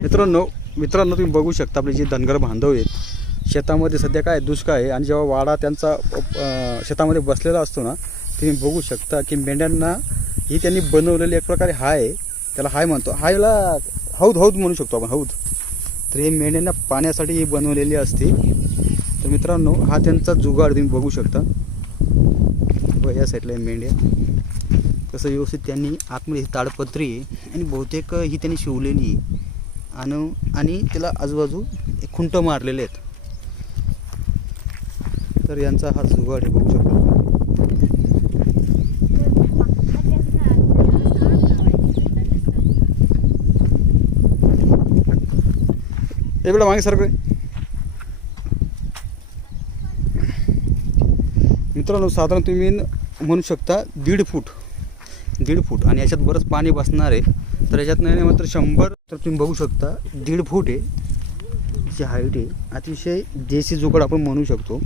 मित्रांनो मित्रांनो तुम्ही बघू शकता आपले जे धनगर बांधव आहेत शेतामध्ये सध्या काय दुष्काळ आहे आणि जेव्हा वाडा त्यांचा शेतामध्ये बसलेला असतो ना तुम्ही बघू शकता की मेंढ्यांना ही त्यांनी बनवलेली एक प्रकारे हाय त्याला हाय म्हणतो. हायला हौद हौद म्हणू शकतो आपण हौद. तर हे मेंढ्यांना पाण्यासाठी ही बनवलेली असते. तर मित्रांनो हा त्यांचा जुगाड तुम्ही बघू शकता. व या साईडला आहे मेंढ्या. कसं व्यवस्थित त्यांनी आतमध्ये ही ताडपत्री आहे आणि बहुतेक ही त्यांनी शिवलेली आहे. आणि आणि त्याला आजूबाजू एक खुंट मारलेले आहेत. तर यांचा हा जुगाड आहे बघू शकतो एवढं मागे सारखं मित्रांनो साधारण तुम्ही म्हणू शकता दीड फूट. दीड फूट आणि याच्यात बरंच पाणी बसणार आहे. तर याच्यात नाही मात्र शंभर तर तुम्ही बघू शकता दीड फूट आहे. जी हाईट आहे. अतिशय देशी जुगाड आपण म्हणू शकतो.